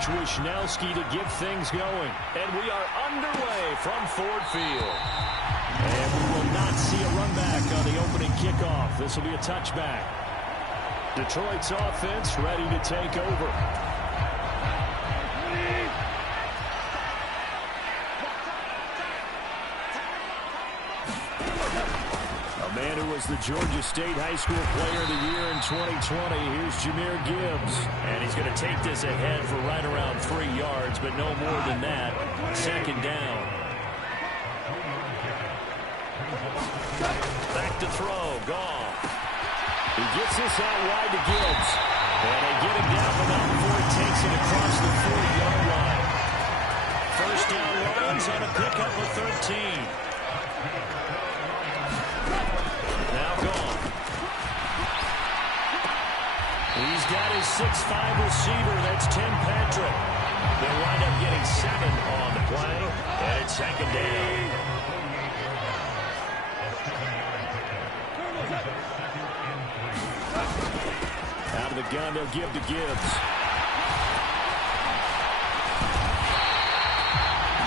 Coach Wishnowski to get things going. And we are underway from Ford Field. And we will not see a run back on the opening kickoff. This will be a touchback. Detroit's offense ready to take over. A man who was the Georgia State High School Player of the Year in 2020. Here's Jahmyr Gibbs. And he's going to take this ahead for right around 3 yards, but no more than that. Second down. Back to throw. Goff. He gets this out wide to Gibbs. And they get him down, but not before he takes it across the 40-yard line. First down Lions on a pickup of 13. Now Goff. He's got his 6'5" receiver. That's Tim Patrick. They'll wind up getting 7 on the play. And it's second down. Out of the gun, they'll give to Gibbs.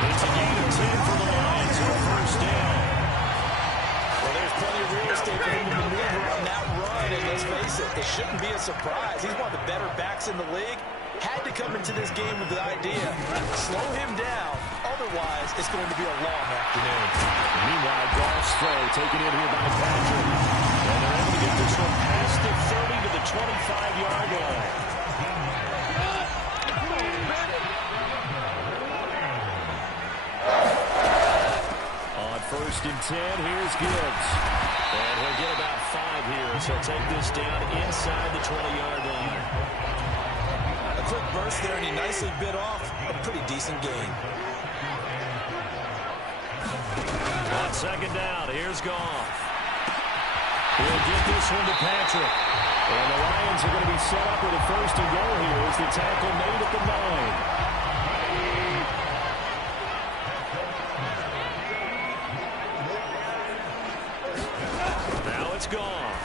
It's a gain of 10 for the Lions on first down. Well, there's plenty of real estate for him to maneuver on that run, and let's face it, it shouldn't be a surprise. He's one of the better backs in the league. Had to come into this game with the idea, slow him down, otherwise it's going to be a long afternoon. Meanwhile, Goff's throw taken in here by Patrick. And they're able to get this one past the 30 to the 25-yard line. On first and 10, here's Gibbs. And he'll get about 5 here, so take this down inside the 20-yard line. A quick burst there, and he nicely bit off a pretty decent gain. On second down, here's Goff. He'll get this one to Patrick. And the Lions are going to be set up with a first and goal here as the tackle made at the 9. Now it's Goff.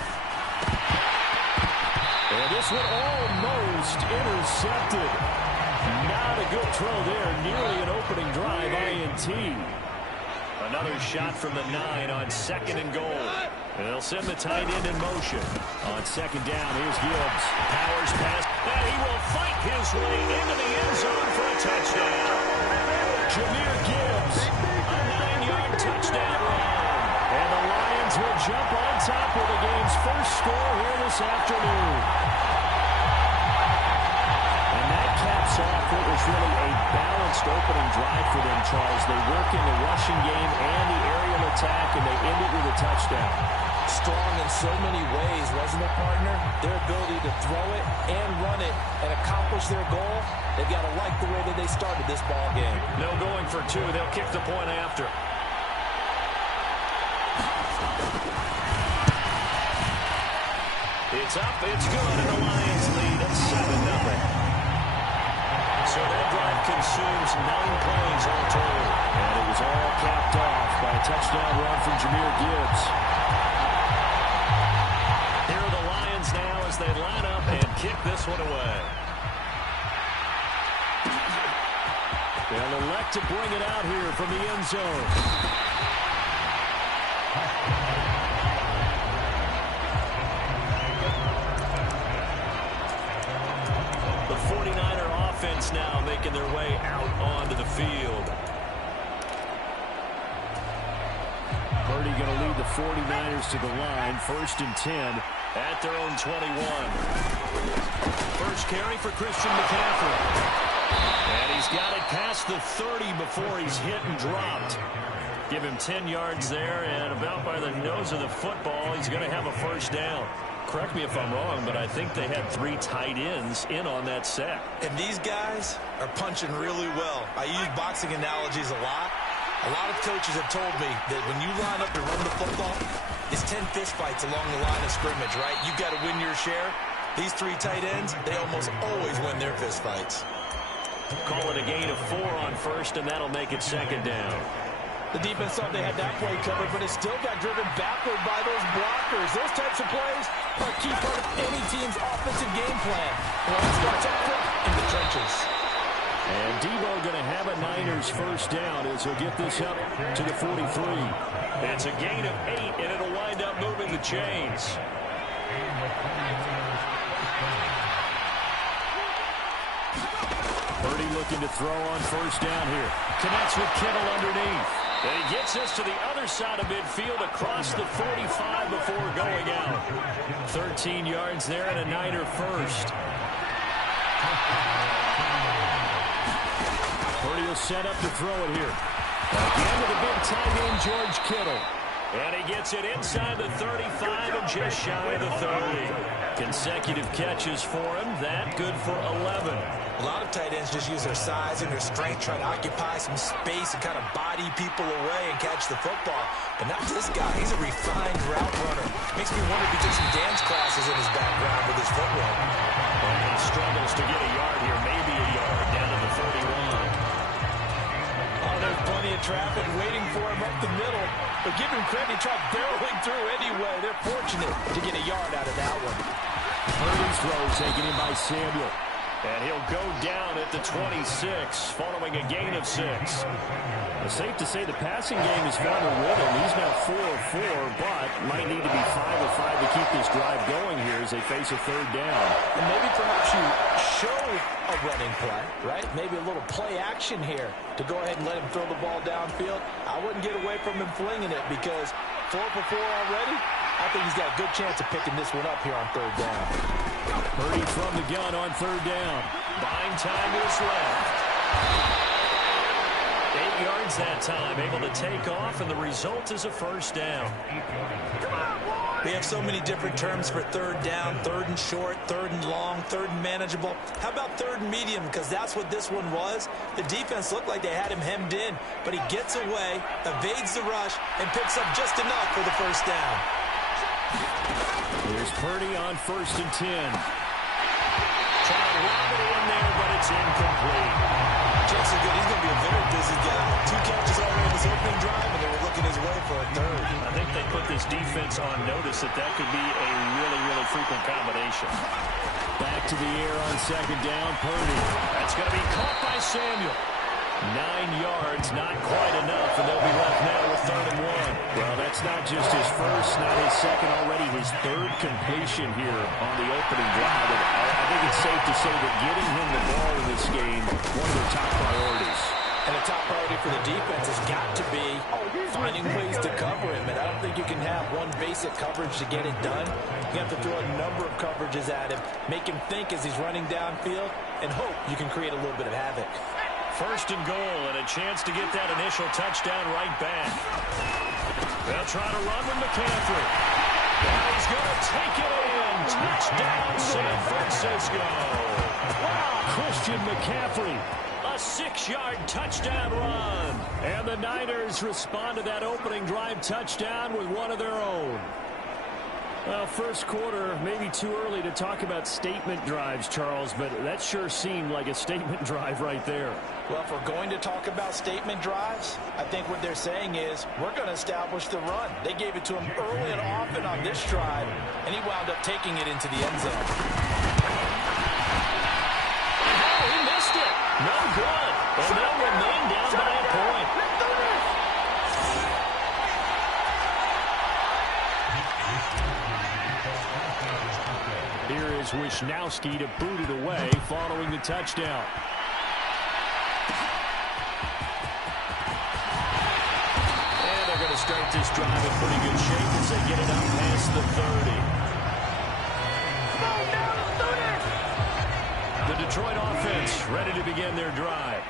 And this one almost intercepted. Not a good throw there. Nearly an opening drive, INT. Another shot from the 9 on second and goal. And they'll send the tight end in motion. On second down, here's Gibbs. Powers pass. And he will fight his way into the end zone for a touchdown. Jahmyr Gibbs, a 9-yard touchdown run. And the Lions will jump on top with the game's first score here this afternoon. And that caps off what was really a balanced opening drive for them, Charles. They work in the rushing game and the aerial attack, and they end it with a touchdown. Strong in so many ways, wasn't it, partner? Their ability to throw it and run it and accomplish their goal, they've got to like the way that they started this ball game. No going for 2. They'll kick the point after. It's up, it's good, and the Lions lead at 7-0. So that drive consumes 9 plays all total. And it was all capped off by a touchdown run from Jahmyr Gibbs. Here are the Lions now as they line up and kick this one away. They'll elect to bring it out here from the end zone. The 49er offense now making their way out onto the field. Purdy going to lead the 49ers to the line. First and 10 at their own 21. First carry for Christian McCaffrey. And he's got it past the 30 before he's hit and dropped. Give him 10 yards there, and about by the nose of the football, he's going to have a first down. Correct me if I'm wrong, but I think they had 3 tight ends in on that set. And these guys are punching really well. I use boxing analogies a lot. A lot of coaches have told me that when you line up to run the football, it's 10 fistfights along the line of scrimmage, right? You've got to win your share. These 3 tight ends, they almost always win their fistfights. Call it a gain of 4 on first, and that'll make it second down. The defense thought they had that play covered, but it still got driven backward by those blockers. Those types of plays are a key part of any team's offensive game plan. Well, it starts up front in the trenches. And Deebo going to have a Niners first down as he'll get this up to the 43. It's a gain of 8, and it'll wind up moving the chains. Purdy looking to throw on first down here. Connects with Kittle underneath. And he gets this to the other side of midfield across the 45 before going out. 13 yards there and a Niner first. Purdy will set up to throw it here. Again with a big tight end, George Kittle. And he gets it inside the 35 and just shy of the 30. Consecutive catches for him. That good for 11. A lot of tight ends just use their size and their strength, try to occupy some space and kind of body people away and catch the football. But not this guy. He's a refined route runner. Makes me wonder if he took some dance classes in his background with his footwork. And he struggles to get a yard here, maybe a yard, down to the 31. Oh, there's plenty of traffic waiting for him up the middle. But give him credit, he tried barreling through anyway. They're fortunate to get a yard out of that one. Purdy's throw taken in by Samuel. And he'll go down at the 26, following a gain of 6. It's safe to say the passing game has found a rhythm. He's now 4 of 4, but might need to be 5 of 5 to keep this drive going here as they face a third down. And maybe perhaps you show a running play, right? Maybe a little play action here to go ahead and let him throw the ball downfield. I wouldn't get away from him flinging it because 4 for 4 already. I think he's got a good chance of picking this one up here on third down. Purdy from the gun on third down. Buying time to his left. 8 yards that time, able to take off, and the result is a first down. We have so many different terms for third down, third and short, third and long, third and manageable. How about third and medium? Because that's what this one was. The defense looked like they had him hemmed in, but he gets away, evades the rush, and picks up just enough for the first down. Here's Purdy on first and 10. Trying to lob it in there, but it's incomplete. Checks are good. He's going to be a very busy guy. 2 catches already in his opening drive, and they were looking his way for a third. I think they put this defense on notice that that could be a really, really frequent combination. Back to the air on second down, Purdy. That's going to be caught by Samuel. 9 yards, not quite enough, and they'll be left now with third and 1. Well, that's not just his first, not his second, already his third completion here on the opening drive. And I think it's safe to say that getting him the ball in this game, one of their top priorities. And the top priority for the defense has got to be finding ways to cover him. And I don't think you can have one basic coverage to get it done. You have to throw a number of coverages at him, make him think as he's running downfield, and hope you can create a little bit of havoc. First and goal, and a chance to get that initial touchdown right back. They'll try to run with McCaffrey. And he's going to take it in. Touchdown, San Francisco. Wow, Christian McCaffrey. A 6-yard touchdown run. And the Niners respond to that opening drive touchdown with one of their own. Well, first quarter, maybe too early to talk about statement drives, Charles, but that sure seemed like a statement drive right there. Well, if we're going to talk about statement drives, I think what they're saying is we're going to establish the run. They gave it to him early and often on this drive, and he wound up taking it into the end zone. Oh, he missed it. No good. And they'll remain down by a point. Here is Wisnowski to boot it away following the touchdown. And they're going to start this drive in pretty good shape as they get it up past the 30. The Detroit offense ready to begin their drive.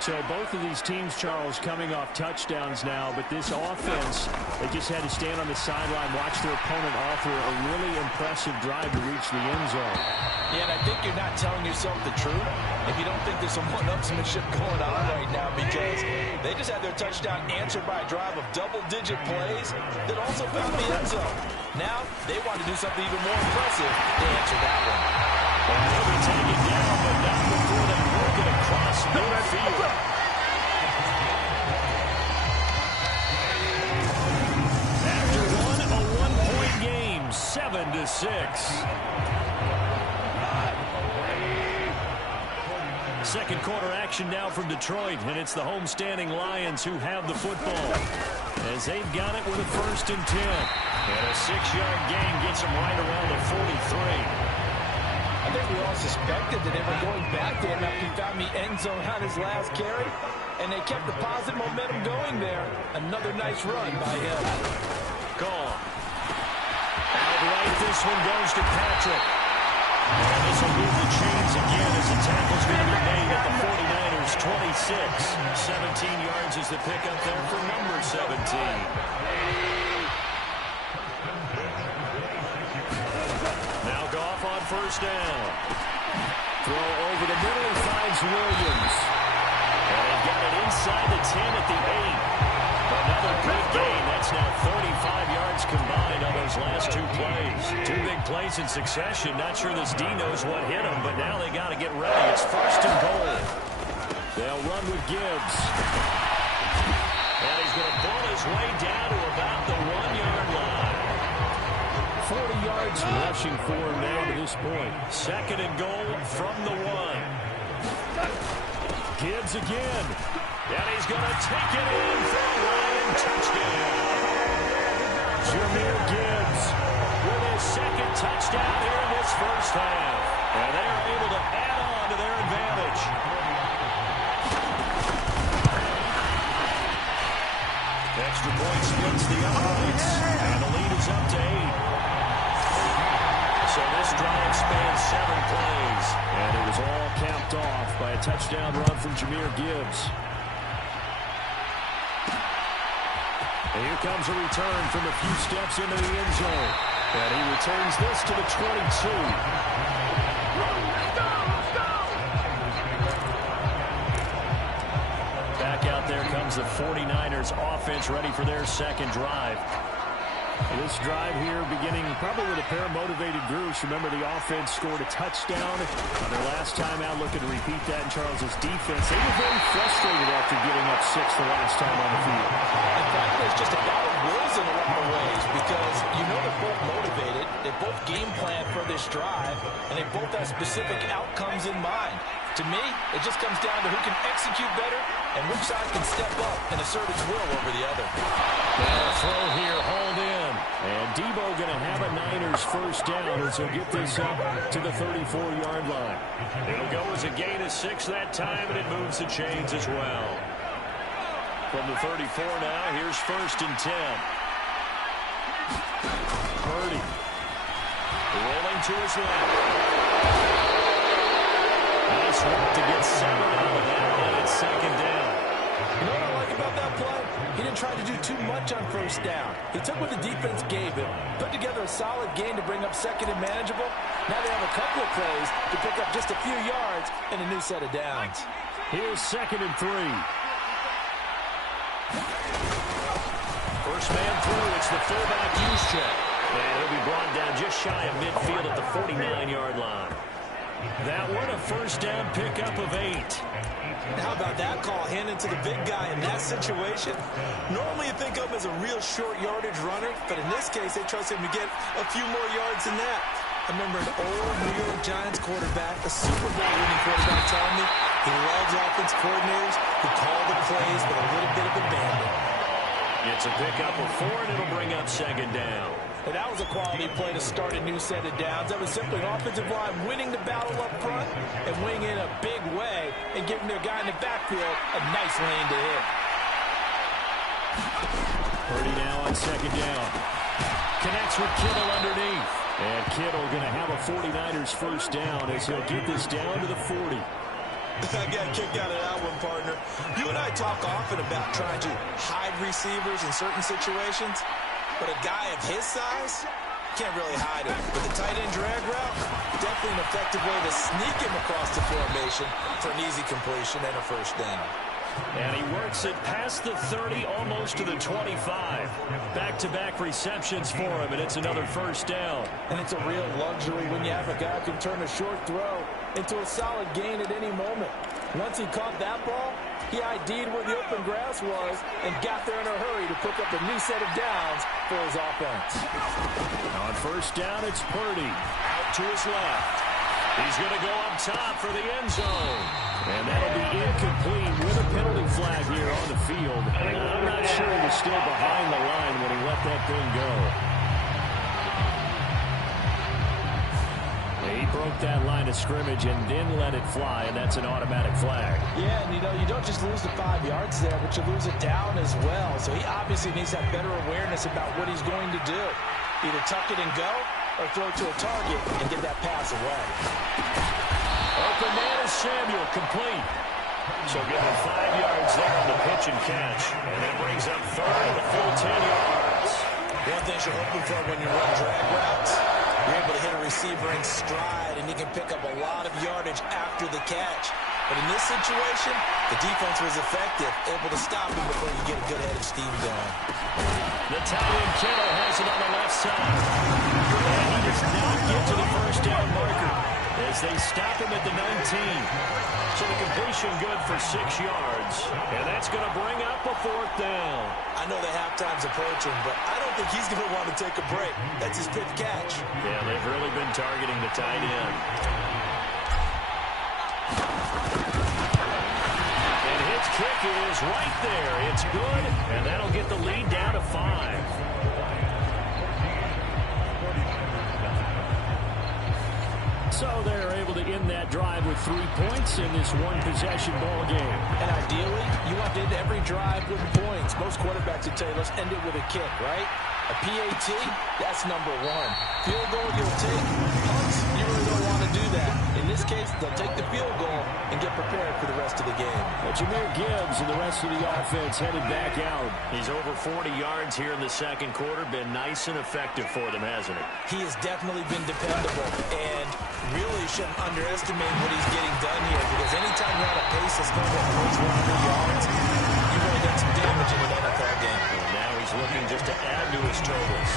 So both of these teams, Charles, coming off touchdowns now, but this offense, they just had to stand on the sideline, watch their opponent offer a really impressive drive to reach the end zone. Yeah, and I think you're not telling yourself the truth if you don't think there's some one-upsmanship going on right now, because they just had their touchdown answered by a drive of double-digit plays that also found the end zone. Now, they want to do something even more impressive. They answered that one. They'll be taken down, but not before they work it across midfield. After one, a one-point game, 7-6. Second quarter action now from Detroit, and it's the homestanding Lions who have the football as they've got it with a 1st and 10. And a 6-yard gain gets them right around the 43. I think we all suspected that they were going back to him after he found the end zone on his last carry, and they kept the positive momentum going there. Another nice run by him. Gone. Outright, this one goes to Patrick. And this will move the chains again as the tackle's going to be made at the 49ers 26. 17 yards is the pickup there for number 17. Now Goff on 1st down. Throw over the middle, he finds Williams. And they've got it inside the 10 at the 8. Another good gain. That's now 35 yards combined on those last 2 plays. 2 big plays in succession. Not sure this D knows what hit him, but now they got to get ready. It's 1st and goal. They'll run with Gibbs. And he's going to pull his way down to about the 1-yard line. 40 yards rushing for him now to this point. 2nd and goal from the 1. Gibbs again. And he's going to take it in for a Lion touchdown. Jahmyr Gibbs with his 2nd touchdown here in this 1st half. And they are able to add on to their advantage. Extra point splits the uprights. And the lead is up to 8. So this drive spans 7 plays. And it was all capped off by a touchdown run from Jahmyr Gibbs. And here comes a return from a few steps into the end zone. And he returns this to the 22. Back out there comes the 49ers offense ready for their 2nd drive. This drive here beginning probably with a pair of motivated groups. Remember, the offense scored a touchdown on their last time out. Looking to repeat that in Charles's defense. They were very frustrated after giving up 6 the last time on the field. In fact, there's just a lot of wills in a lot of ways because you know they're both motivated. They both game plan for this drive, and they both have specific outcomes in mind. To me, it just comes down to who can execute better and which side can step up and assert its will over the other. And a throw here, hauled in. And Debo going to have a Niners 1st down as he'll get this up to the 34-yard line. It'll go as a gain of 6 that time, and it moves the chains as well. From the 34 now, here's 1st and 10. Purdy rolling to his left. Nice work to get 7 out of that, and it's 2nd down. You know what I like about that play? He didn't try to do too much on 1st down. He took what the defense gave him, put together a solid gain to bring up 2nd and manageable. Now they have a couple of plays to pick up just a few yards and a new set of downs. Here's 2nd and 3. First man through, it's the fullback use check. And he'll be brought down just shy of midfield at the 49-yard line. That one a 1st down pickup of 8. How about that call? Handing to the big guy in that situation. Normally you think of him as a real short yardage runner, but in this case they trust him to get a few more yards than that. I remember an old New York Giants quarterback, a Super Bowl winning quarterback, telling me he loves offense coordinators who call the plays with a little bit of abandon. It's a pickup of 4, and it'll bring up 2nd down. And that was a quality play to start a new set of downs. That was simply an offensive line winning the battle up front and winning in a big way and giving their guy in the backfield a nice lane to hit. Purdy now on 2nd down. Connects with Kittle underneath. And Kittle going to have a 49ers 1st down as he'll get this down to the 40. I got kicked out of that one, partner. You and I talk often about trying to hide receivers in certain situations, but a guy of his size can't really hide him. With the tight end drag route, definitely an effective way to sneak him across the formation for an easy completion and a 1st down. And he works it past the 30, almost to the 25. Back-to-back receptions for him, and it's another 1st down. And it's a real luxury when you have a guy who can turn a short throw into a solid gain at any moment. Once he caught that ball, he ID'd where the open grass was and got there in a hurry to pick up a new set of downs for his offense. On 1st down, it's Purdy. Out to his left. He's going to go up top for the end zone. And that'll be incomplete with a penalty flag here on the field. And I'm not sure he was still behind the line when he let that thing go. He broke that line of scrimmage and then let it fly, and that's an automatic flag. Yeah, and you don't just lose the 5 yards there, but you lose it down as well. So he obviously needs that better awareness about what he's going to do. Either tuck it and go or throw to a target and get that pass away. Open man is Samuel, complete. So give him 5 yards there on the pitch and catch. And that brings up third and a full 10 yards. One thing you're hoping for when you run drag routes, you're able to hit a receiver in stride, and he can pick up a lot of yardage after the catch. But in this situation, the defense was effective, able to stop him before you get a good head of steam going. The tight end Kittle has it on the left side. And he does not get to the first down marker as they stop him at the 19. So the completion good for 6 yards. And that's going to bring up a 4th down. I know the halftime's approaching, but I don't think he's going to want to take a break. That's his 5th catch. Yeah, they've really been targeting the tight end. And his kick is right there. It's good, and that'll get the lead down to 5. So they're able to end that drive with 3 points in this one-possession ball game. And ideally, you want to end every drive with points. Most quarterbacks would tell you, let's end it with a kick, right? A PAT, that's number 1. Field goal, you'll take. Punts, you really don't want to do that. In this case, they'll take the field goal and get prepared for the rest of the game. Well, Jahmyr Gibbs and the rest of the offense headed back out. He's over 40 yards here in the second quarter. Been nice and effective for them, hasn't he? He has definitely been dependable, and really shouldn't underestimate what he's getting done here, because anytime you're at a pace that's going to approach 100 yards, you've really done some damage in an NFL game. And now he's looking just to add to his totals.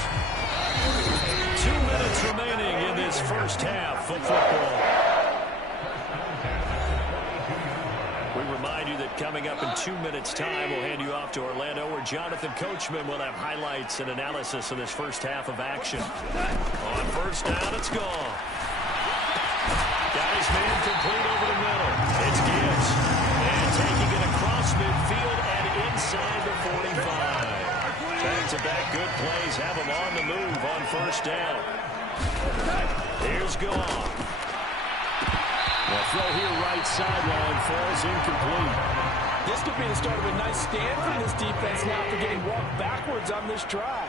2 minutes remaining in this first half of football. We remind you that coming up in 2 minutes' time, we'll hand you off to Orlando, where Jonathan Coachman will have highlights and analysis of this first half of action. On first down, it's gone. Got his man complete over the middle. It's Gibbs. And taking it across midfield and inside the 45. Back-to-back good plays have him on the move on first down. Here's Goff. The throw here right sideline falls incomplete. This could be the start of a nice stand from this defense now for getting walked backwards on this drive.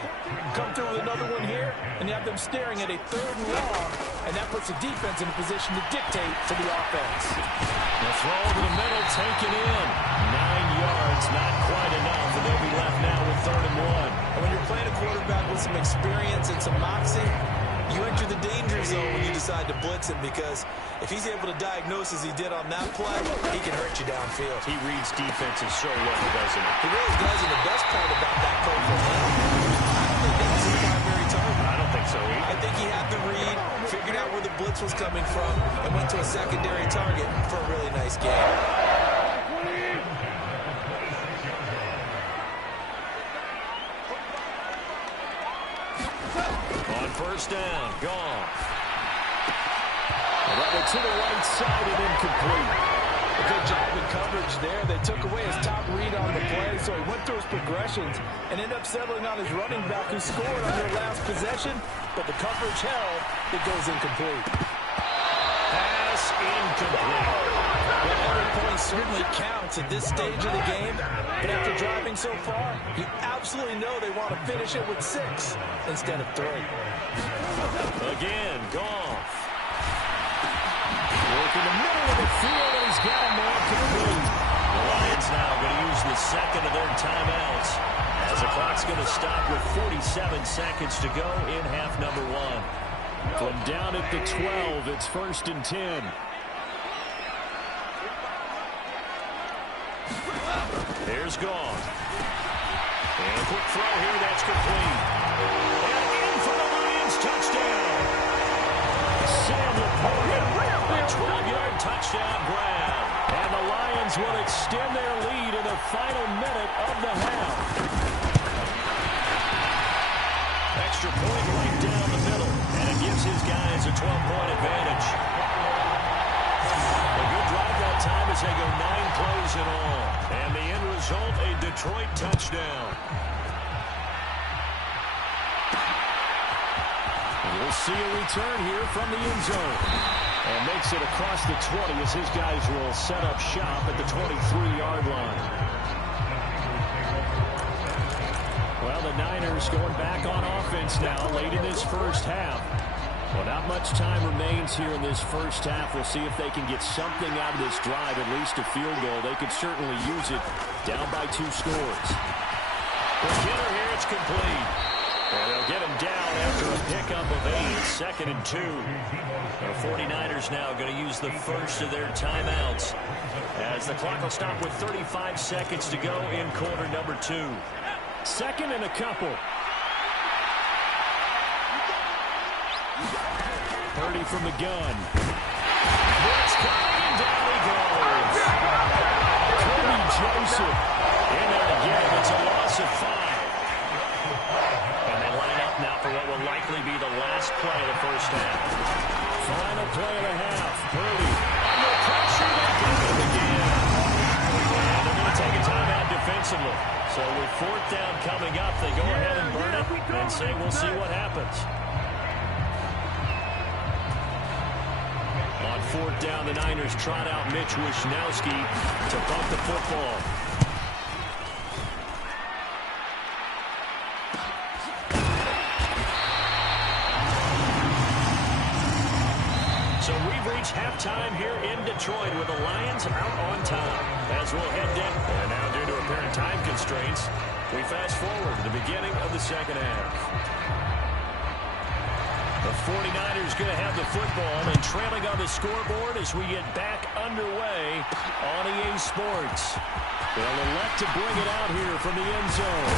Come through with another one here, and you have them staring at a 3rd and long, and that puts the defense in a position to dictate to the offense. The throw over the middle, taken in. 9 yards, not quite enough, and they'll be left now with 3rd and 1. And when you're playing a quarterback with some experience and some moxie, you enter the danger zone when you decide to blitz him, because if he's able to diagnose as he did on that play, he can hurt you downfield. He reads defenses so well, doesn't he? He really does, and the best part about that play for him, I don't think that was his primary target. I don't think so either. I think he had the read, figured out where the blitz was coming from, and went to a secondary target for a really nice game. First down, gone. Run it to the right side and incomplete. A good job in coverage there. They took away his top read on the play, so he went through his progressions and ended up settling on his running back who scored on their last possession, but the coverage held. It goes incomplete. Pass incomplete. Well, every point certainly counts at this stage of the game, but after driving so far, you absolutely know they want to finish it with 6 instead of 3. Again, Goff. Work in the middle of the field, and he's got him more complete. The Lions now going to use the second of their timeouts, as the clock's going to stop with 47 seconds to go in half number 1. From down at the 12, it's 1st and 10. Here's Goff. And a quick throw here, that's complete. And in for the Lions, touchdown. Sam Laporta, a 12-yard touchdown grab. And the Lions will extend their lead in the final minute of the half. Extra point right down the middle, and it gives his guys a 12-point advantage. that time as they go 9 plays in all. And the end result, a Detroit touchdown. We'll see a return here from the end zone. And makes it across the 20 as his guys will set up shop at the 23-yard line. Well, the Niners going back on offense now late in this first half. Well, not much time remains here in this first half. We'll see if they can get something out of this drive, at least a field goal. They could certainly use it down by 2 scores. The hitter here, it's complete. And they'll get him down after a pickup of 8, 2nd and 2. The 49ers now going to use the first of their timeouts as the clock will stop with 35 seconds to go in quarter number 2. 2nd and a couple. 30 from the gun. Blitz coming, and down he goes. Kobe Joseph in there again. It's a loss of 5. And they line up now for what will likely be the last play of the first half. Final play of the half. Purdy under pressure. They get him again. And they're going to take a timeout defensively. So with 4th down coming up, they go ahead and burn it and say we'll see what happens. On 4th down, the Niners trot out Mitch Wishnowski to punt the football. So we've reached halftime here in Detroit with the Lions out on top. As we'll head down, and now due to apparent time constraints, we fast forward to the beginning of the second half. The 49ers going to have the football and trailing on the scoreboard as we get back underway on EA Sports. They'll elect to bring it out here from the end zone.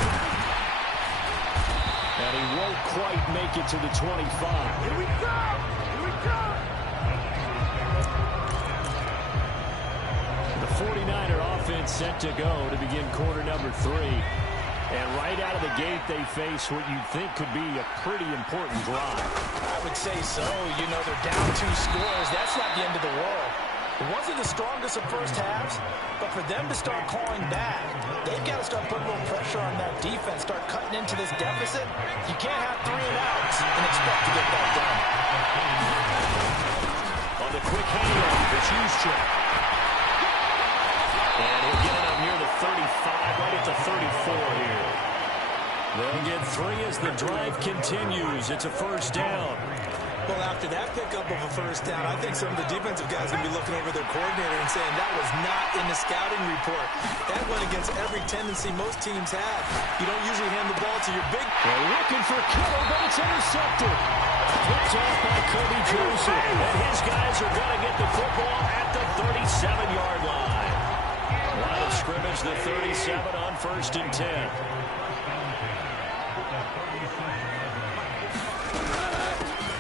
And he won't quite make it to the 25. Here we go! Here we go! The 49er offense set to go to begin quarter number 3. And right out of the gate, they face what you'd think could be a pretty important drive. I would say so. You know, they're down 2 scores. That's not the end of the world. It wasn't the strongest of first halves, but for them to start clawing back, they've got to start putting a little pressure on that defense, start cutting into this deficit. You can't have 3 and outs and expect to get that done. On the quick handoff, it's Juszczyk. And he'll get it up near the 35, right at the 34 here. They'll get 3 as the drive continues. It's a first down. Well, after that pickup of a first down, I think some of the defensive guys will be looking over their coordinator and saying that was not in the scouting report. That went against every tendency most teams have. You don't usually hand the ball to your big... They're looking for Kittle, but it's intercepted. Picked off by Kobe Joseph. And his guys are going to get the football at the 37-yard line. Line of scrimmage, the 37 on 1st and 10.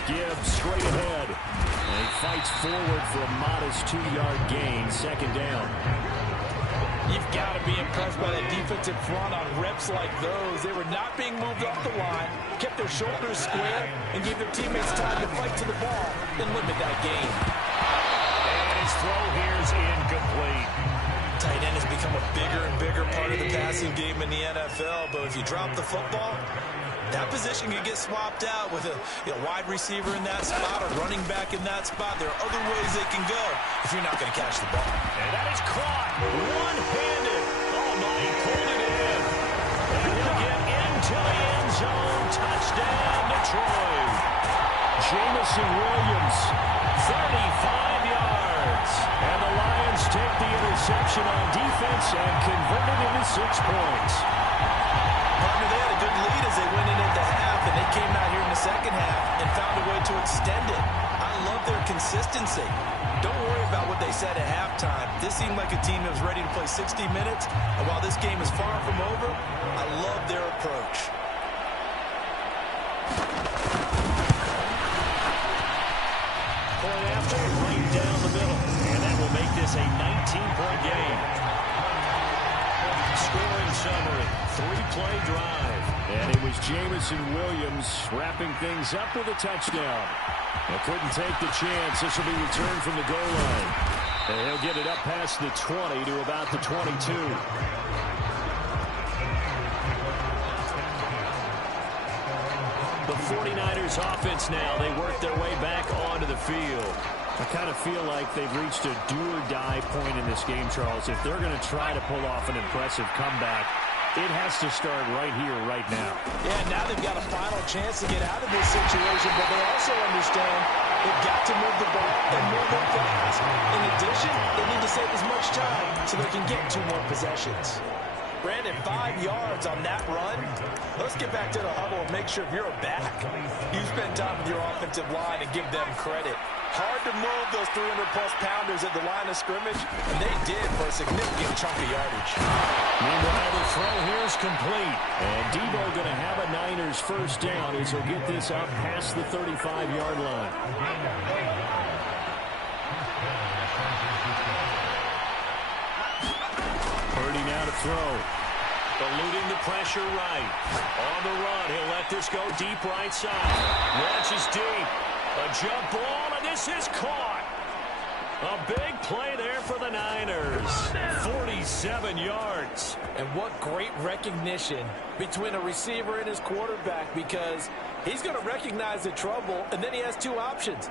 Gibbs straight ahead. And he fights forward for a modest 2-yard gain, 2nd down. You've got to be impressed by that defensive front on reps like those. They were not being moved off the line, kept their shoulders square, and gave their teammates time to fight to the ball and limit that gain. And his throw here is incomplete. Tight end has become a bigger and bigger part of the passing game in the NFL, but if you drop the football, that position can get swapped out with a wide receiver in that spot or running back in that spot. There are other ways they can go if you're not going to catch the ball. And that is caught one-handed. Oh, my, he pulled it in. And he'll get into the end zone. Touchdown, Detroit. Jamison Williams, 35 yards. And the Lions take the interception on defense and convert it into 6 points. Partner, they had a good lead as they went into half, and they came out here in the second half and found a way to extend it. I love their consistency. Don't worry about what they said at halftime. This seemed like a team that was ready to play 60 minutes, and while this game is far from over, I love their approach. Point after, right down the middle. And that will make this a 19-point game. Scoring summary, 3-play drive. And it was Jamison Williams wrapping things up with a touchdown. They couldn't take the chance. This will be returned from the goal line. And he'll get it up past the 20 to about the 22. The 49ers offense now, they work their way back onto the field. I kind of feel like they've reached a do-or-die point in this game, Charles. If they're going to try to pull off an impressive comeback, it has to start right here, right now. Yeah, now they've got a final chance to get out of this situation, but they also understand they've got to move the ball and move it fast. In addition, they need to save as much time so they can get 2 more possessions. Brandon, 5 yards on that run. Let's get back to the huddle and make sure you're back. You spend time with your offensive line and give them credit. Hard to move those 300-plus pounders at the line of scrimmage, and they did for a significant chunk of yardage. Meanwhile, the throw here is complete. And Debo going to have a Niners first down as he'll get this up past the 35-yard line. Purdy now to throw. Eluding the pressure right. On the run, he'll let this go deep right side. Launches deep. A jump ball, and this is caught. A big play there for the Niners. 47 yards. And what great recognition between a receiver and his quarterback, because he's going to recognize the trouble, and then he has 2 options.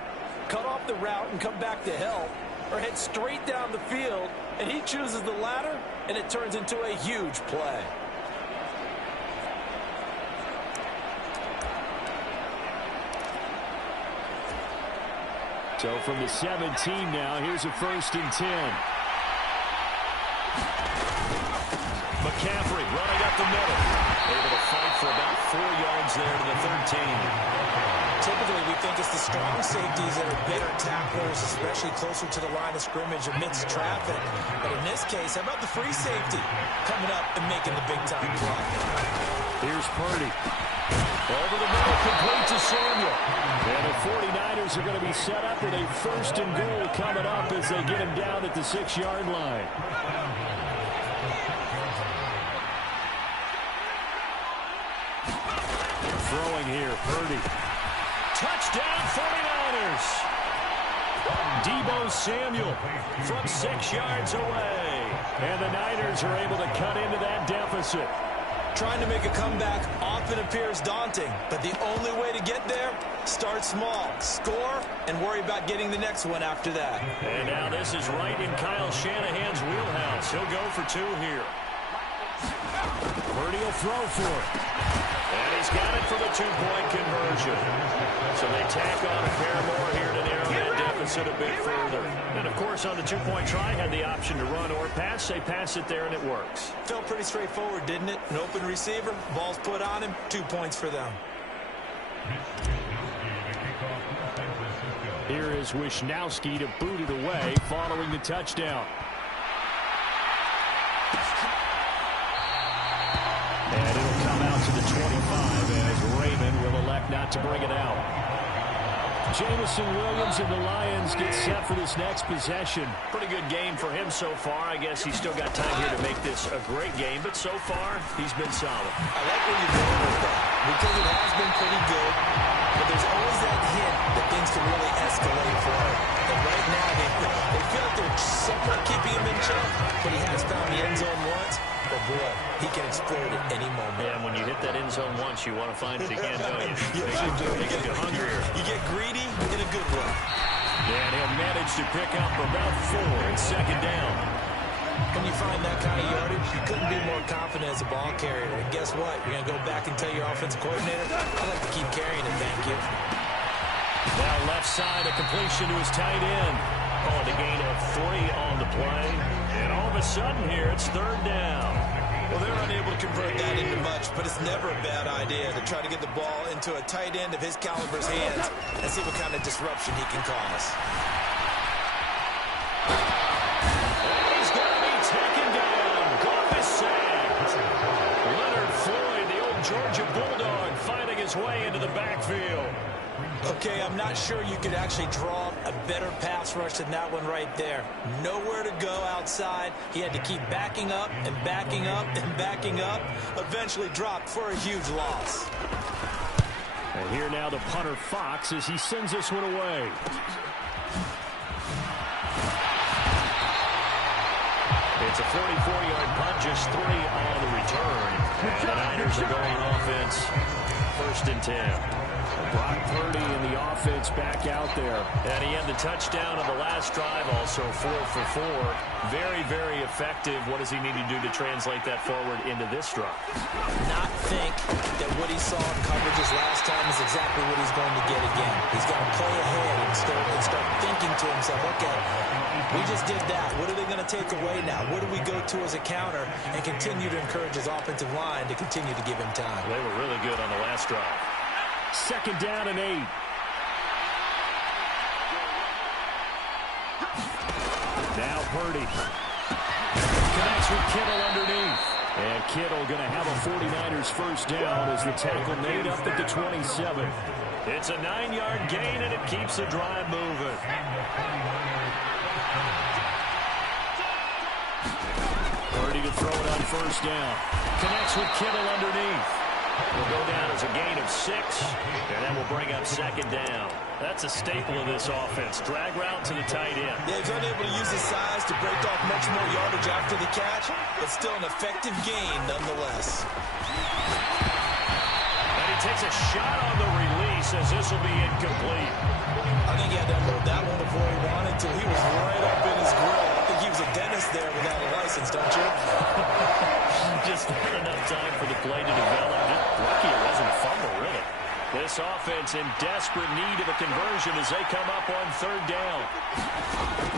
Cut off the route and come back to help, or head straight down the field, and he chooses the latter, and it turns into a huge play. So from the 17 now, here's a 1st and 10. McCaffrey running up the middle. Able to fight for about 4 yards there to the 13. Typically, we think it's the strong safeties that are better tacklers, especially closer to the line of scrimmage amidst traffic. But in this case, how about the free safety coming up and making the big-time play? Here's Purdy. Over the middle, complete to Samuel. And the 49ers are going to be set up with a 1st and goal coming up as they get him down at the 6-yard line. Throwing here, Purdy. Touchdown, 49ers. Debo Samuel from 6 yards away. And the Niners are able to cut into that deficit. Trying to make a comeback often appears daunting, but the only way to get there, start small, score, and worry about getting the next one after that. And now this is right in Kyle Shanahan's wheelhouse. He'll go for 2 here. Purdy will throw for it. And he's got it for the 2-point conversion. So they tack on a pair more here to narrow that deficit a bit further. And, of course, on the 2-point try, had the option to run or pass. They pass it there, and it works. Felt pretty straightforward, didn't it? An open receiver, ball's put on him, 2 points for them. Here is Wisnowski to boot it away following the touchdown. And it'll come out to the 25 as Raymond will elect not to bring it out. Jamison Williams and the Lions get set for this next possession. Pretty good game for him so far. I guess he's still got time here to make this a great game, but so far he's been solid. I like where you're going with that because it has been pretty good, but there's always that hint that things can really escalate for him. And right now they feel like they're somewhat keeping him in check, but he has found the end zone once. But boy, he can explode at any moment. Yeah, when you hit that end zone once, you want to find it again, don't you? Yes, you do. You get hungrier. You get greedy in a good way. And he'll manage to pick up about 4 and 2nd down. When you find that kind of yardage, you couldn't be more confident as a ball carrier. And guess what? You're going to go back and tell your offensive coordinator, I'd like to keep carrying it, thank you. Now left side, a completion to his tight end. Oh, the gain of 3 on the play. And all of a sudden here, it's 3rd down. Well, they're unable to convert that into much, but it's never a bad idea to try to get the ball into a tight end of his caliber's hands and see what kind of disruption he can cause. And he's going to be taken down. Goff is sacked. Leonard Floyd, the old Georgia Bulldog, finding his way into the backfield. Okay, I'm not sure you could actually draw a better pass rush than that one right there. Nowhere to go outside. He had to keep backing up and backing up and backing up. Eventually dropped for a huge loss. And here now the punter Fox as he sends this one away. It's a 44-yard punt, just 3 on the return. And the Niners are going offense, 1st and 10. Brock Purdy and the offense back out there. And he had the touchdown on the last drive, also 4 for 4. Very, very effective. What does he need to do to translate that forward into this drive? Not think that what he saw in coverages last time is exactly what he's going to get again. He's going to play ahead and start thinking to himself, okay, we just did that. What are they going to take away now? What do we go to as a counter? And continue to encourage his offensive line to continue to give him time. They were really good on the last drive. 2nd down and 8. Now Purdy connects with Kittle underneath. And Kittle going to have a 49ers first down as the tackle made up at the 27. It's a 9-yard gain, and it keeps the drive moving. Purdy to throw it on first down. Connects with Kittle underneath. Will go down as a gain of 6, and that will bring up 2nd down. That's a staple of this offense. Drag route to the tight end. Yeah, he's unable to use his size to break off much more yardage after the catch, but still an effective gain nonetheless. And he takes a shot on the release as this will be incomplete. I think he had to unload that one before he wanted to. He was right up in his grill. I think he was a dentist there without a license, don't you? Just not enough time for the play to develop. Just lucky it wasn't a fumble, really. This offense in desperate need of a conversion as they come up on 3rd down.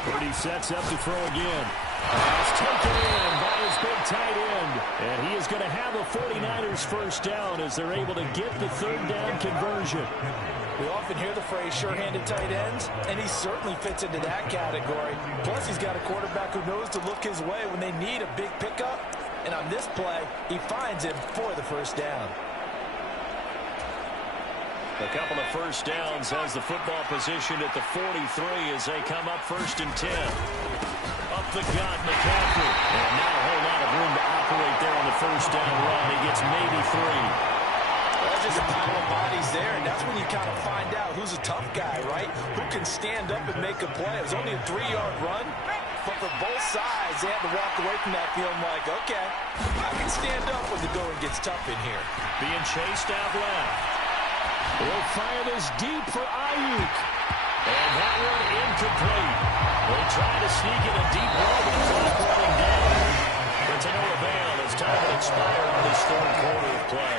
Purdy sets up to throw again. Pass taken in by his big tight end. And he is going to have a 49ers first down as they're able to get the 3rd down conversion. We often hear the phrase sure-handed tight ends, and he certainly fits into that category. Plus, he's got a quarterback who knows to look his way when they need a big pickup. And on this play, he finds him for the first down. A couple of first downs has the football position at the 43 as they come up 1st and 10. Up the gut, McCaffrey. And not a whole lot of room to operate there on the first down run. He gets maybe 3. There's just a pile of bodies there, and that's when you kind of find out who's a tough guy, right? Who can stand up and make a play. It was only a 3-yard run, but for both sides, they had to walk away from that feeling like, okay, I can stand up when the going gets tough in here. Being chased out left. He'll fire this deep for Ayuk. And that one incomplete. They'll try to sneak in a deep ball with the clock running down. But to no avail as time will expire on this 3rd quarter of play.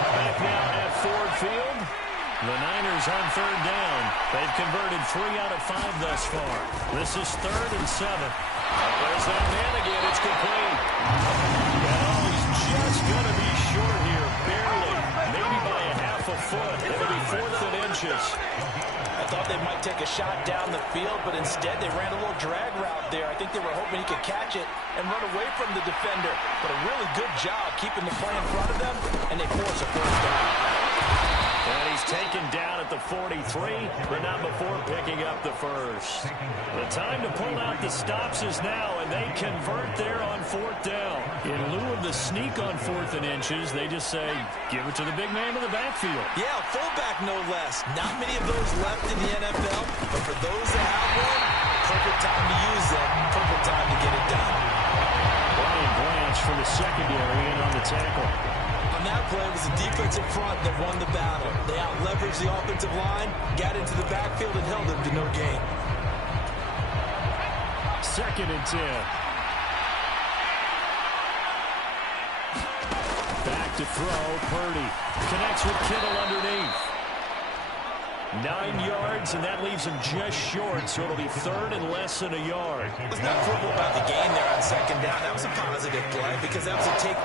Back now at Ford Field. The Niners on 3rd down. They've converted 3 out of 5 thus far. This is 3rd and 7. There's that man again. It's complete. And he's just going to be short here, barely. Maybe by a half a foot. It'll be 4th and inches. I thought they might take a shot down the field, but instead they ran a little drag route there. I think they were hoping he could catch it and run away from the defender. But a really good job keeping the play in front of them, and they force a 4th down. And he's taken down at the 43, but not before picking up the first. The time to pull out the stops is now, and they convert there on 4th down. In lieu of the sneak on 4th and inches, they just say, give it to the big man in the backfield. Yeah, fullback no less. Not many of those left in the NFL, but for those that have one, perfect time to use them, perfect time to get it done. Brian Branch from the secondary in on the tackle. On that play, it was the defensive front that won the battle. They out-leveraged the offensive line, got into the backfield, and held them to no gain. 2nd and 10. Back to throw, Purdy. Connects with Kittle underneath. 9 yards, and that leaves him just short, so it'll be 3rd and less than a yard. There's no quibble about the gain there on 2nd down. That was a positive play because that was a take.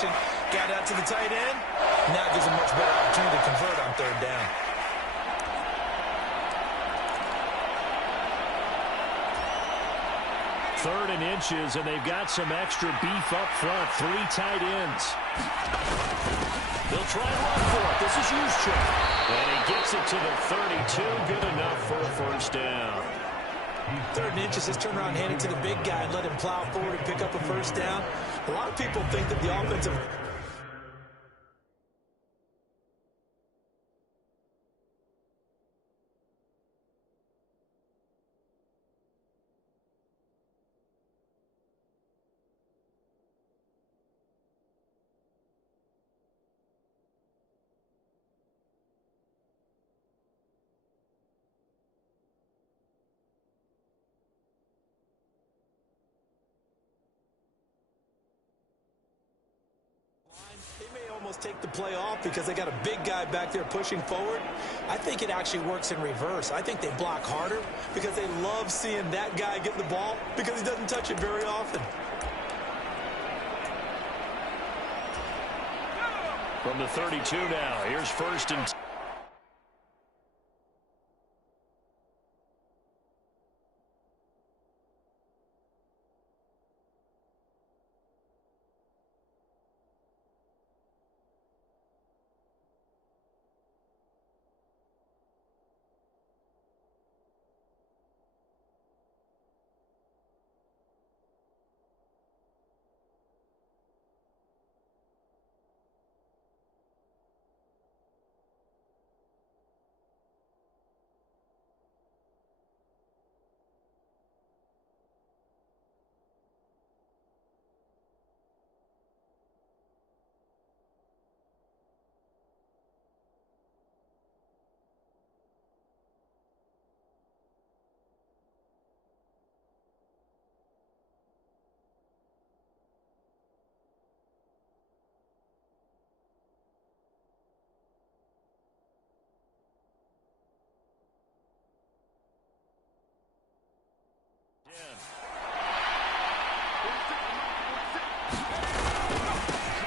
possession. Got out to the tight end. Now gives him much better opportunity to convert on third down. Third and inches, and they've got some extra beef up front. 3 tight ends. They'll try and run for it. This is Juszczyk. And he gets it to the 32. Good enough for a first down. Third and inches, just turn around, hand it to the big guy, and let him plow forward and pick up a first down. A lot of people think that the offensive... They may almost take the play off because they got a big guy back there pushing forward. I think it actually works in reverse. I think they block harder because they love seeing that guy get the ball because he doesn't touch it very often. From the 32 now, here's first and 10.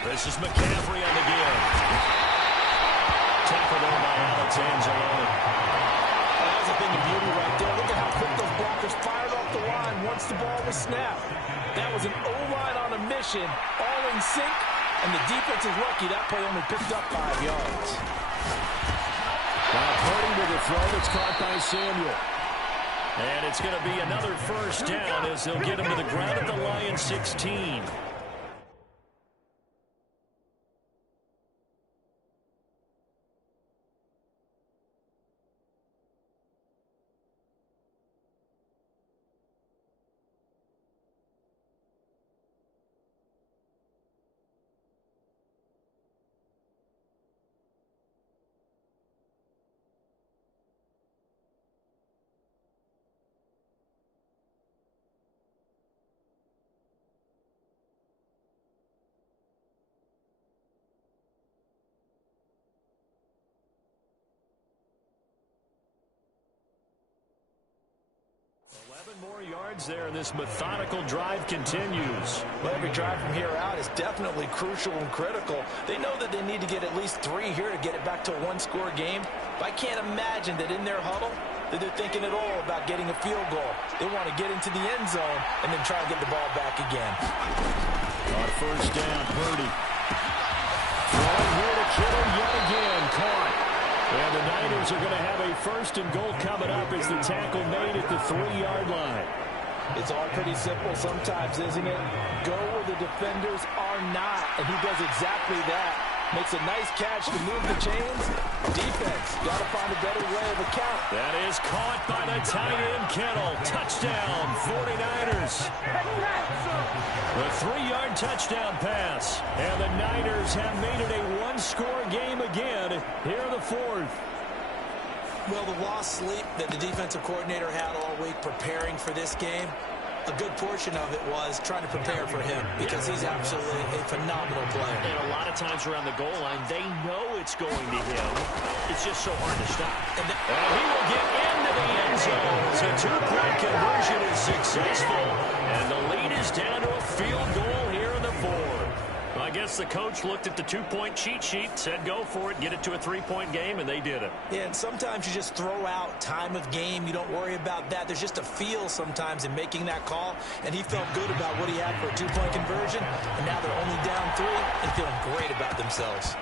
This is McCaffrey on the give. Tackled there by Alex Anzalone. That's a thing of beauty right there. Look at how quick those blockers fired off the line once the ball was snapped. That was an O-line on a mission, all in sync, and the defense is lucky that play only picked up 5 yards. Now Purdy with a throw that's caught by Samuel. And it's going to be another first down as they'll get him to the ground at the Lions 16. More yards there, and this methodical drive continues. Well, every drive from here out is definitely crucial and critical. They know that they need to get at least 3 here to get it back to a one-score game. But I can't imagine that in their huddle that they're thinking at all about getting a field goal. They want to get into the end zone and then try and get the ball back again. On first down, Purdy. Throwing here to Kittle yet again. Caught. And the Niners are going to have a first and goal coming up as the tackle made at the 3-yard line. It's all pretty simple sometimes, isn't it? Go where the defenders are not, and he does exactly that. Makes a nice catch to move the chains. Defense, got to find a better way of account. That is caught by the tight end, Kittle. Touchdown, 49ers. The 3-yard touchdown pass. And the Niners have made it a one-score game again here in the fourth. Well, the lost sleep that the defensive coordinator had all week preparing for this game, a good portion of it was trying to prepare for him because he's absolutely a phenomenal player. And a lot of times around the goal line, they know it's going to him. It's just so hard to stop. And he will get into the end zone. So two-point conversion is successful. And the lead is down to a field goal here in the fourth. I guess guess the coach looked at the two-point cheat sheet, said go for it, get it to a three-point game, and they did it. Yeah, and sometimes you just throw out time of game. You don't worry about that. There's just a feel sometimes in making that call, and he felt good about what he had for a two-point conversion, and now they're only down 3 and feeling great about themselves.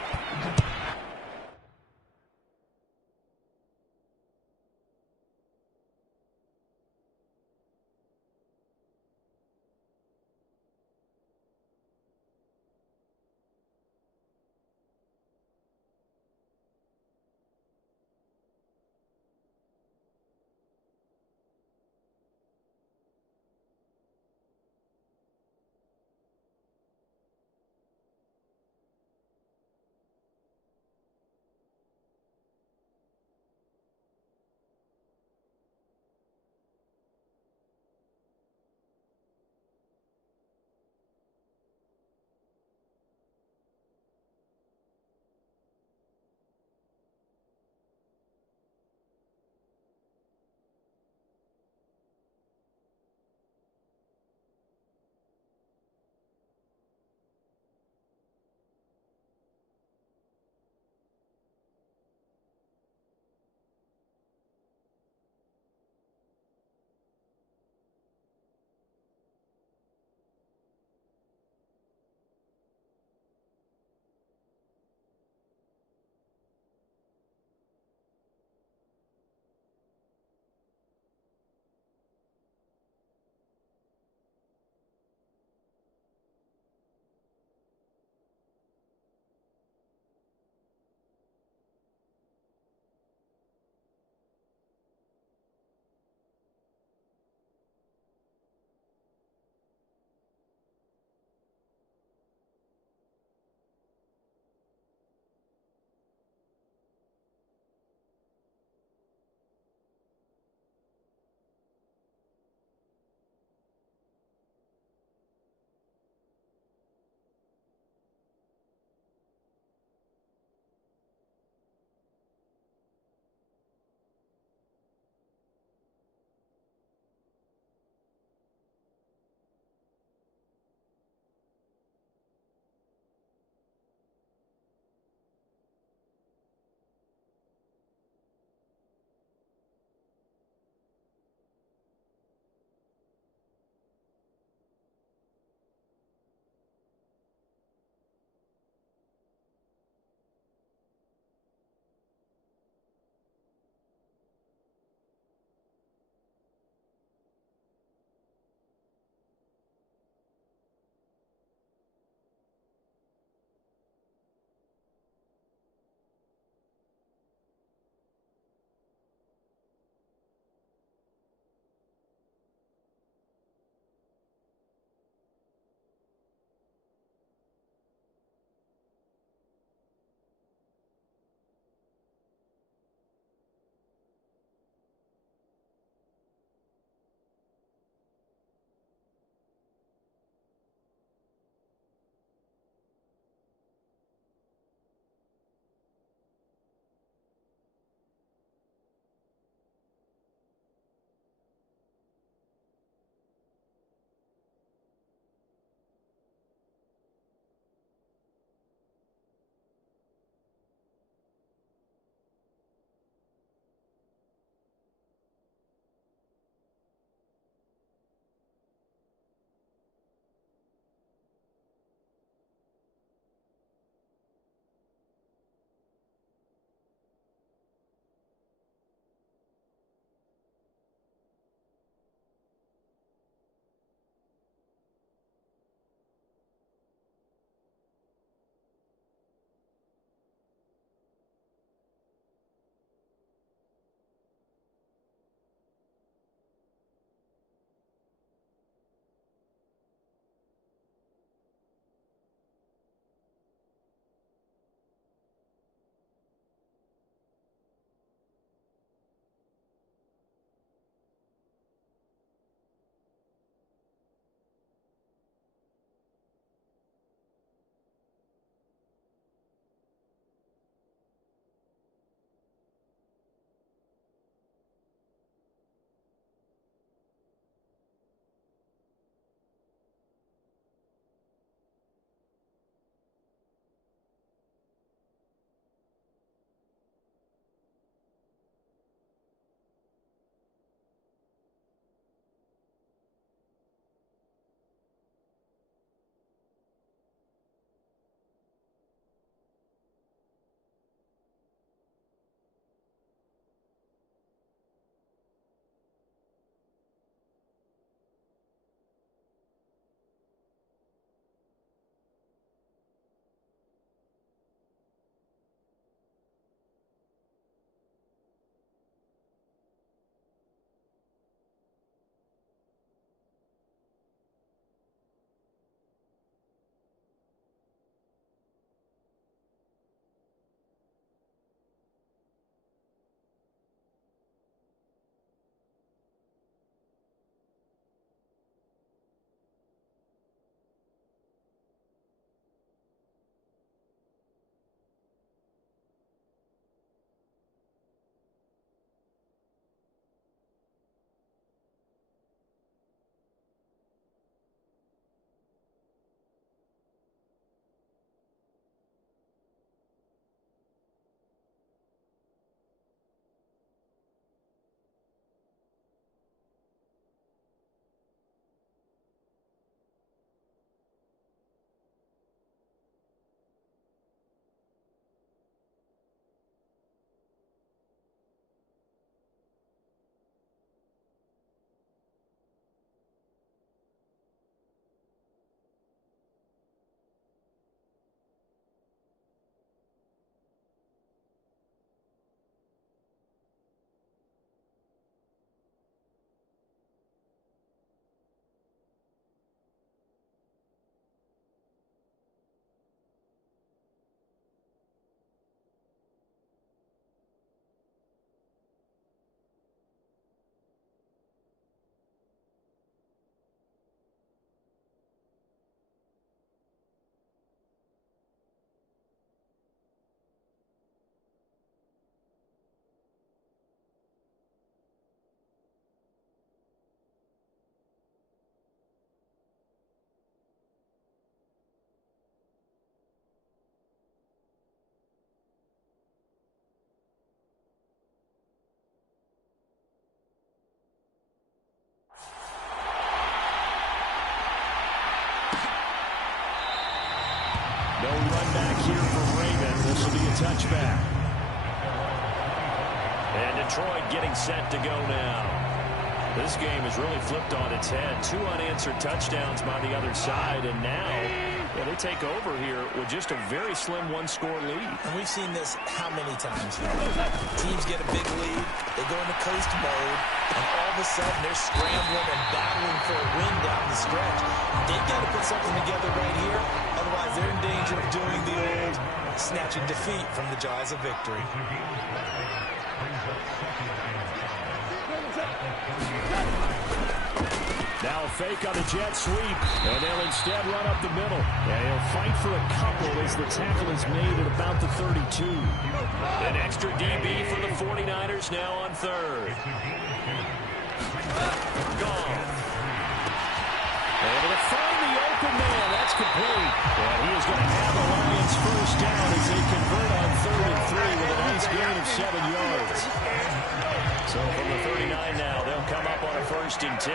No run back here for Raymond. This will be a touchback. And Detroit getting set to go now. This game has really flipped on its head. 2 unanswered touchdowns by the other side, and now they take over here with just a very slim one-score lead. And we've seen this how many times now? Teams get a big lead, they go into coast mode, and all of a sudden they're scrambling and battling for a win down the stretch. They've got to put something together right here, otherwise they're in danger of doing the old snatching defeat from the jaws of victory. Now a fake on the jet sweep, and they'll instead run up the middle. And he'll fight for a couple as the tackle is made at about the 32. An extra DB for the 49ers now on third. Gone. Able to find the open man. That's complete. And he is going to have the Lions first down as they convert on 3rd and 3 with a nice gain of 7 yards. So from the 39 now, they'll come up on a 1st and 10.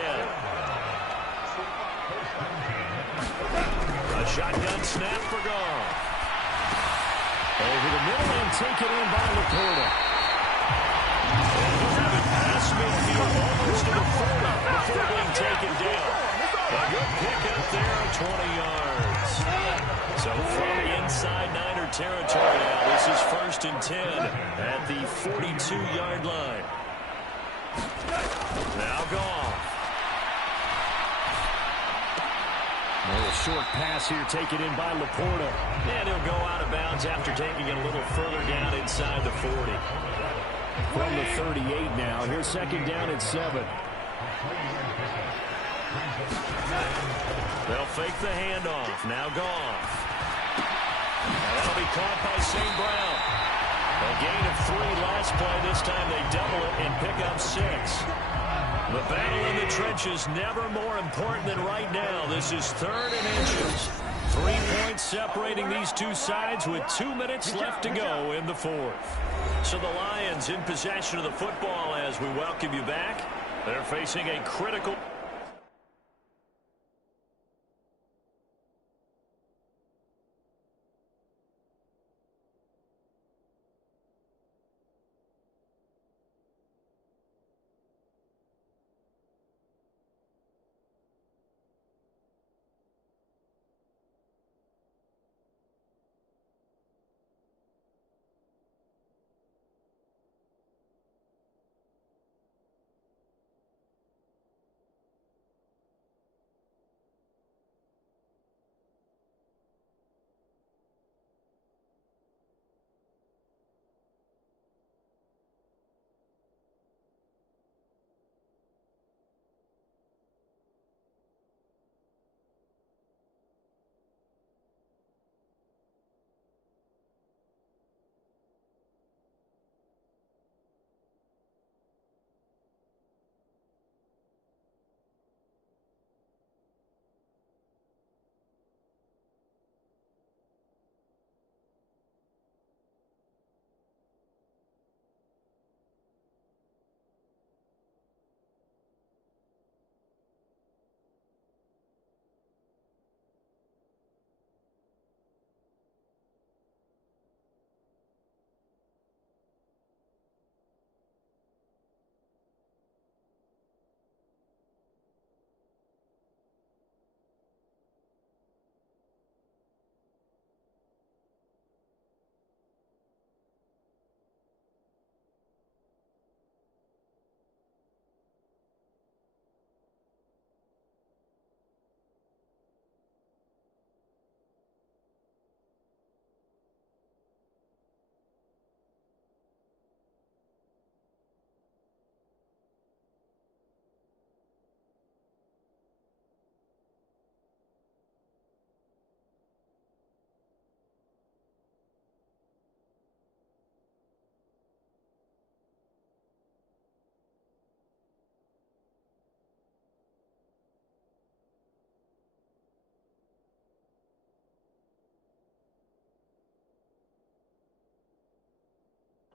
A shotgun snap for Goff. Over the middle and taken in by Laporta. And he'll have it past midfield almost to the 40 before being taken down. A good pickup there, 20 yards. So from inside Niner territory now, this is 1st and 10 at the 42-yard line. Now Goff. A little short pass here taken in by Laporta. And he'll go out of bounds after taking it a little further down inside the 40. From the 38 now. Here's 2nd down and 7. They'll fake the handoff. Now Goff. And that'll be caught by St. Brown. A gain of 3 last play. This time they double it and pick up 6. The battle in the trenches never more important than right now. This is 3rd and inches. 3 points separating these two sides with 2 minutes left to go in the 4th. So the Lions in possession of the football as we welcome you back. They're facing a critical...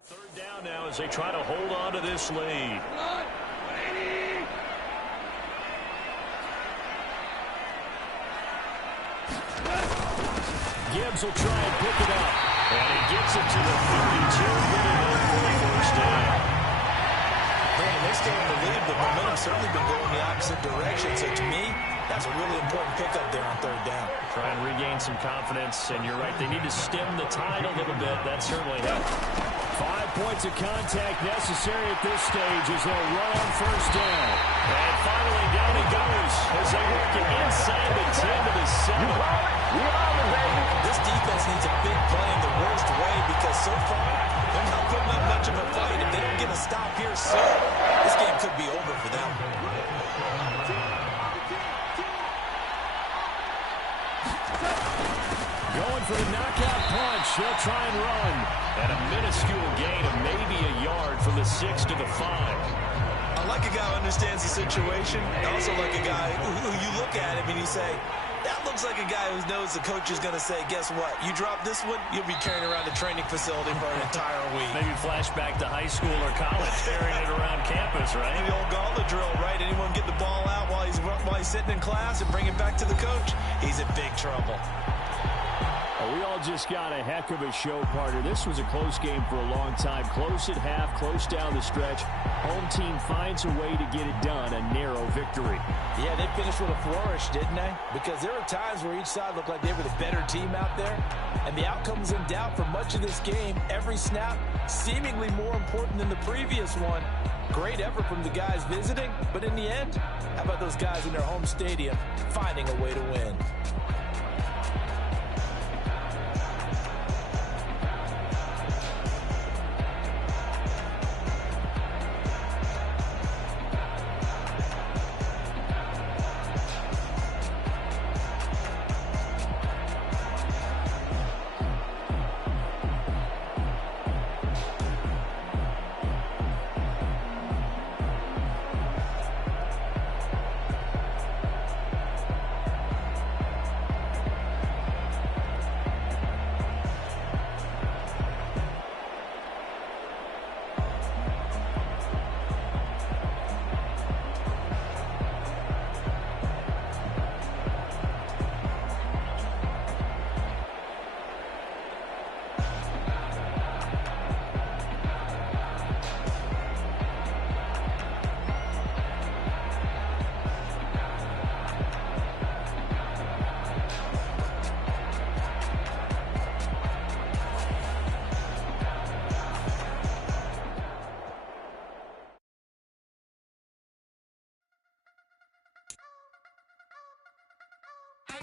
Third down now as they try to hold on to this lead. Gibbs will try and pick it up. And he gets it to the 32, good enough for a first down. Man, they stay in the lead, but momentum's certainly been going the opposite direction. So to me, that's a really important pickup there on third down. Try and regain some confidence, and you're right, they need to stem the tide a little bit. That certainly helped. 5 points of contact necessary at this stage as they'll run on first down. And finally down he goes as they work it inside the 10 to the 7. This defense needs a big play in the worst way because so far they're not putting up much of a fight. If they don't get a stop here soon, this game could be over for them. Going for the knockout punch. He'll try and run. And a minuscule gain of maybe a yard from the 6 to the 5. I like a guy who understands the situation. I also like a guy who you look at him and you say, that looks like a guy who knows the coach is going to say, guess what? You drop this one, you'll be carrying around the training facility for an entire week. Maybe flashback to high school or college, carrying it around campus, right? The old gauntlet drill, right? Anyone get the ball out while he's sitting in class and bring it back to the coach? He's in big trouble. Well, we all just got a heck of a show, partner. This was a close game for a long time. Close at half, close down the stretch. Home team finds a way to get it done, a narrow victory. Yeah, they finished with a flourish, didn't they? Because there were times where each side looked like they were the better team out there. And the outcome was in doubt for much of this game. Every snap seemingly more important than the previous one. Great effort from the guys visiting, but in the end, how about those guys in their home stadium finding a way to win?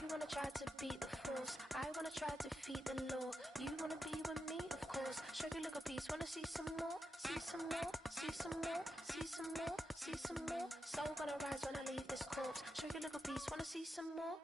You wanna try to beat the force, I wanna try to defeat the law. You wanna be with me, of course. Show you look a piece, wanna see some more, see some more, see some more, see some more, see some more. Soul gonna rise when I leave this corpse. Show you look a piece, wanna see some more.